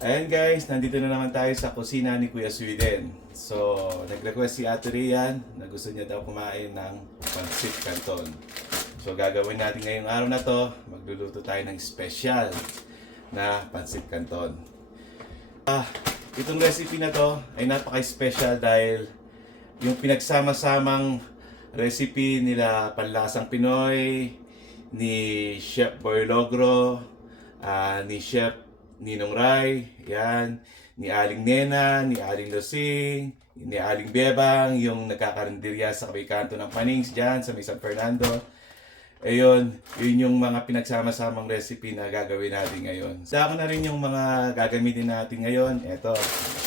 Ayan guys, nandito na naman tayo sa kusina ni Kuya Sweden. So, nag-request si Ate Rian na gusto niya daw kumain ng pancit canton. So, gagawin natin ngayong araw na to, magluluto tayo ng special na pancit canton. Itong recipe na to ay napaka-special dahil yung pinagsama-samang recipe nila Panlasang Pinoy, ni Chef Boy Logro, ni Chef Ninong Rai, yan, ni Aling Nena, ni Aling Lusing, ni Aling Bebang, yung nagkakarinderya sa kabay kanto ng Panings dyan sa may San Fernando. Ayun, yun yung mga pinagsama-samang recipe na gagawin natin ngayon. Dako na rin yung mga gagamitin natin ngayon. Ito,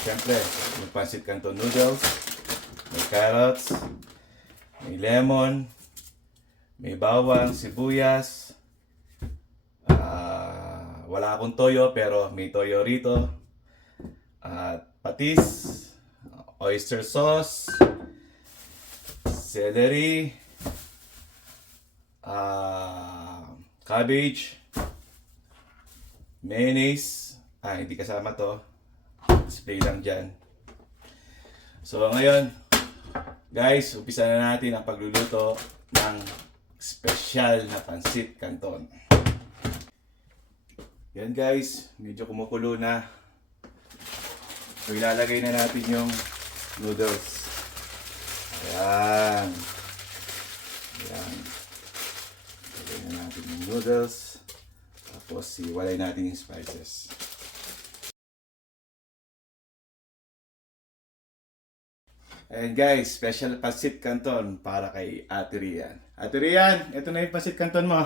syempre, yung pancit canton noodles, may carrots, may lemon, may bawang, sibuyas, wala akong toyo pero may toyo rito. At patis, oyster sauce, celery, cabbage, mayonnaise. Hindi kasama to. Display lang dyan. So ngayon, guys, umpisa na natin ang pagluluto ng special na pancit canton. Yan guys, medyo kumukulo na. So ilalagay na natin yung noodles. Ayan. Ayan. Ilagay na natin yung noodles. Tapos iwalay natin yung spices. Ayan guys, special pancit canton para kay Ate Rian. Ate Rian, ito na yung pancit canton mo.